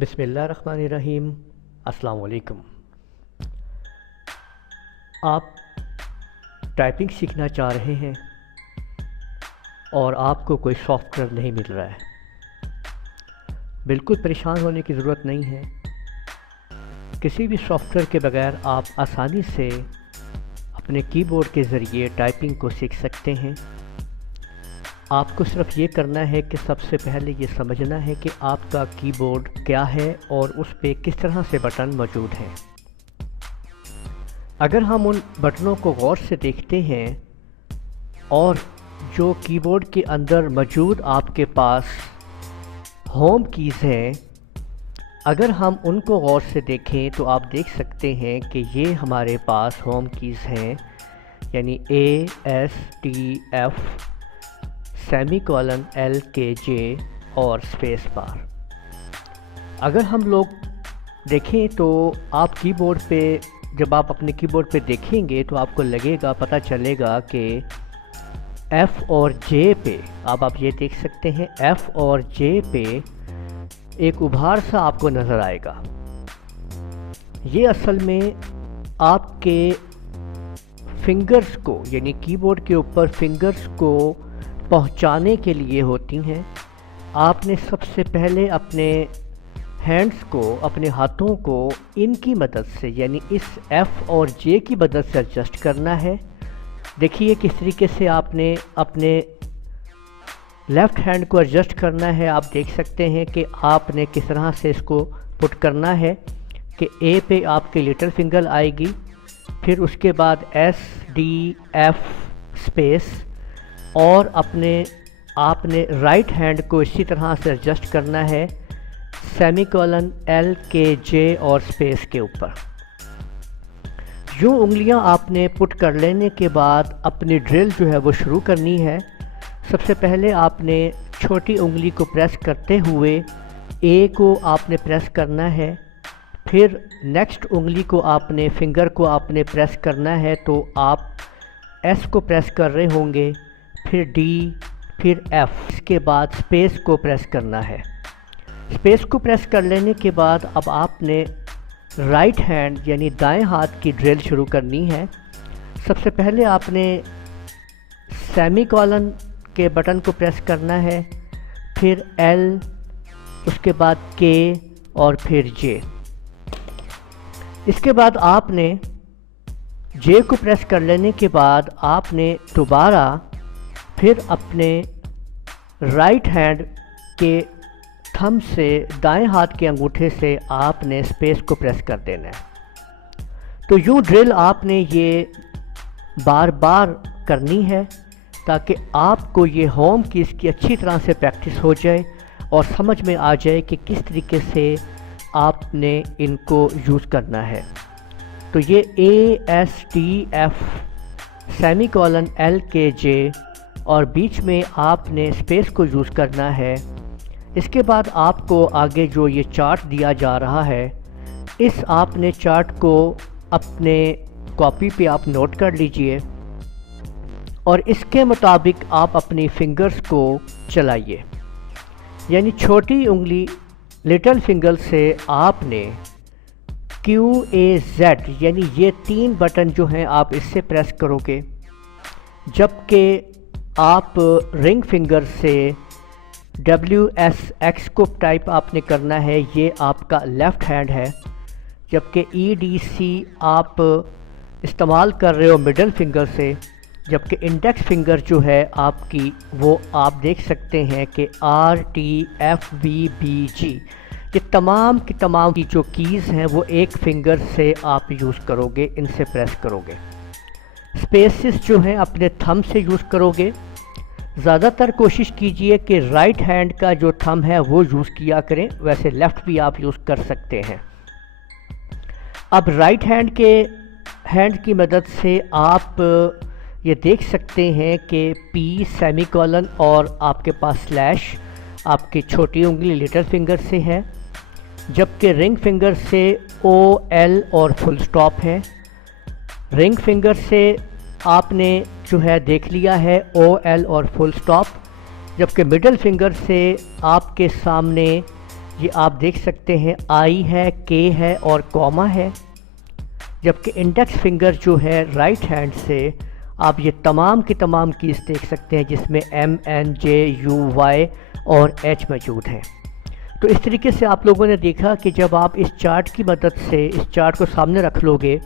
بسم اللہ الرحمن الرحیم۔ السلام علیکم۔ آپ ٹائپنگ سیکھنا چاہ رہے ہیں اور آپ کو کوئی سافٹ ویئر نہیں مل رہا ہے، بالکل پریشان ہونے کی ضرورت نہیں ہے۔ کسی بھی سافٹ ویئر کے بغیر آپ آسانی سے اپنے کی بورڈ کے ذریعے ٹائپنگ کو سیکھ سکتے ہیں۔ آپ کو صرف یہ کرنا ہے کہ سب سے پہلے یہ سمجھنا ہے کہ آپ کا کی بورڈ کیا ہے اور اس پہ کس طرح سے بٹن موجود ہیں۔ اگر ہم ان بٹنوں کو غور سے دیکھتے ہیں اور جو کی بورڈ کے اندر موجود آپ کے پاس ہوم کیز ہیں، اگر ہم ان کو غور سے دیکھیں تو آپ دیکھ سکتے ہیں کہ یہ ہمارے پاس ہوم کیز ہیں، یعنی ASTF ;LKJ اور اسپیس بار۔ اگر ہم لوگ دیکھیں تو آپ کی بورڈ پہ جب آپ اپنے کی بورڈ پہ دیکھیں گے تو آپ کو لگے گا، پتہ چلے گا کہ F اور J پہ آپ یہ دیکھ سکتے ہیں، F اور J پہ ایک ابھار سا آپ کو نظر آئے گا۔ یہ اصل میں آپ کے فنگرز کو، یعنی کی بورڈ کے اوپر فنگرز کو پہنچانے کے لیے ہوتی ہیں۔ آپ نے سب سے پہلے اپنے ہینڈز کو، اپنے ہاتھوں کو ان کی مدد سے، یعنی اس F اور J کی مدد سے ایڈجسٹ کرنا ہے۔ دیکھیے کس طریقے سے آپ نے اپنے لیفٹ ہینڈ کو ایڈجسٹ کرنا ہے۔ آپ دیکھ سکتے ہیں کہ آپ نے کس طرح سے اس کو پٹ کرنا ہے کہ A پہ آپ کے لٹل فنگر آئے گی، پھر اس کے بعد SDF اسپیس، اور آپ نے رائٹ ہینڈ کو اسی طرح سے ایڈجسٹ کرنا ہے ;LKJ اور اسپیس کے اوپر۔ یوں انگلیاں آپ نے پٹ کر لینے کے بعد اپنی ڈرل جو ہے وہ شروع کرنی ہے۔ سب سے پہلے آپ نے چھوٹی انگلی کو پریس کرتے ہوئے A کو آپ نے پریس کرنا ہے، پھر نیکسٹ انگلی کو فنگر کو آپ نے پریس کرنا ہے، تو آپ S کو پریس کر رہے ہوں گے، پھر D، پھر F، اس کے بعد اسپیس کو پریس کرنا ہے۔ اسپیس کو پریس کر لینے کے بعد اب آپ نے رائٹ ہینڈ یعنی دائیں ہاتھ کی ڈرل شروع کرنی ہے۔ سب سے پہلے آپ نے سیمی کولن کے بٹن کو پریس کرنا ہے، پھر L، اس کے بعد K اور پھر J۔ اس کے بعد آپ نے J کو پریس کر لینے کے بعد آپ نے دوبارہ پھر اپنے رائٹ ہینڈ کے تھم سے، دائیں ہاتھ کے انگوٹھے سے آپ نے اسپیس کو پریس کر دینا ہے۔ تو یوں ڈرل آپ نے یہ بار بار کرنی ہے تاکہ آپ کو یہ ہوم کیز کی اچھی طرح سے پریکٹس ہو جائے اور سمجھ میں آ جائے کہ کس طریقے سے آپ نے ان کو یوز کرنا ہے۔ تو یہ ASTF ;LKJ اور بیچ میں آپ نے اسپیس کو یوز کرنا ہے۔ اس کے بعد آپ کو آگے جو یہ چارٹ دیا جا رہا ہے، اس آپ نے چارٹ کو اپنے کاپی پہ آپ نوٹ کر لیجئے اور اس کے مطابق آپ اپنی فنگرز کو چلائیے، یعنی چھوٹی انگلی لٹل فنگر سے آپ نے QAZ یعنی یہ 3 بٹن جو ہیں آپ اس سے پریس کرو گے، جبکہ آپ رنگ فنگر سے WSX کو ٹائپ آپ نے کرنا ہے، یہ آپ کا لیفٹ ہینڈ ہے، جبکہ EDC آپ استعمال کر رہے ہو مڈل فنگر سے، جبکہ انڈیکس فنگر جو ہے آپ کی وہ آپ دیکھ سکتے ہیں کہ RTFVBG، یہ تمام کی تمام کی جو کیز ہیں وہ ایک فنگر سے آپ یوز کرو گے، ان سے پریس کرو گے۔ اسپیسز جو ہیں اپنے تھم سے یوز کرو گے۔ زیادہ تر کوشش کیجئے کہ رائٹ ہینڈ کا جو تھم ہے وہ یوز کیا کریں، ویسے لیفٹ بھی آپ یوز کر سکتے ہیں۔ اب رائٹ ہینڈ کی مدد سے آپ یہ دیکھ سکتے ہیں کہ P سیمی کولن اور آپ کے پاس سلیش آپ کی چھوٹی انگلی لٹل فنگر سے ہے، جبکہ رنگ فنگر سے OL اور فل سٹاپ ہے۔ رنگ فنگر سے آپ نے جو ہے دیکھ لیا ہے OL اور فل سٹاپ، جبکہ مڈل فنگر سے آپ کے سامنے یہ آپ دیکھ سکتے ہیں آئی ہے، کے ہے اور کوما ہے، جبکہ انڈیکس فنگر جو ہے رائٹ ہینڈ سے آپ یہ تمام کی تمام کیز دیکھ سکتے ہیں جس میں M, N, J, U, Y اور ایچ موجود ہیں۔ تو اس طریقے سے آپ لوگوں نے دیکھا کہ جب آپ اس چارٹ کی مدد سے اس چارٹ کو سامنے رکھ لو گے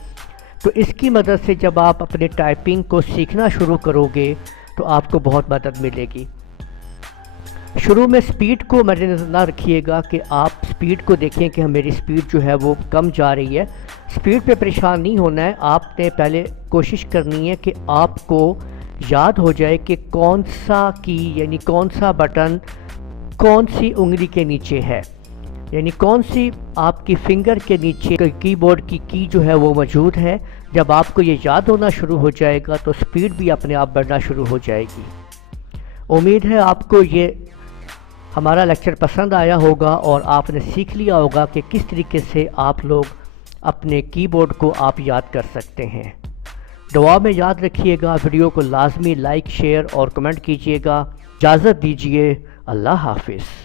تو اس کی مدد سے جب آپ اپنے ٹائپنگ کو سیکھنا شروع کرو گے تو آپ کو بہت مدد ملے گی۔ شروع میں سپیڈ کو مد نظر نہ رکھیے گا کہ آپ سپیڈ کو دیکھیں کہ میری سپیڈ جو ہے وہ کم جا رہی ہے، سپیڈ پہ پریشان نہیں ہونا ہے۔ آپ نے پہلے کوشش کرنی ہے کہ آپ کو یاد ہو جائے کہ کون سا کی یعنی کون سا بٹن کون سی انگلی کے نیچے ہے، یعنی کون سی آپ کی فنگر کے نیچے کی بورڈ کی جو ہے وہ موجود ہے۔ جب آپ کو یہ یاد ہونا شروع ہو جائے گا تو سپیڈ بھی اپنے آپ بڑھنا شروع ہو جائے گی۔ امید ہے آپ کو یہ ہمارا لیکچر پسند آیا ہوگا اور آپ نے سیکھ لیا ہوگا کہ کس طریقے سے آپ لوگ اپنے کی بورڈ کو آپ یاد کر سکتے ہیں۔ دعا میں یاد رکھیے گا، ویڈیو کو لازمی لائک، شیئر اور کمنٹ کیجیے گا۔ اجازت دیجیے، اللہ حافظ۔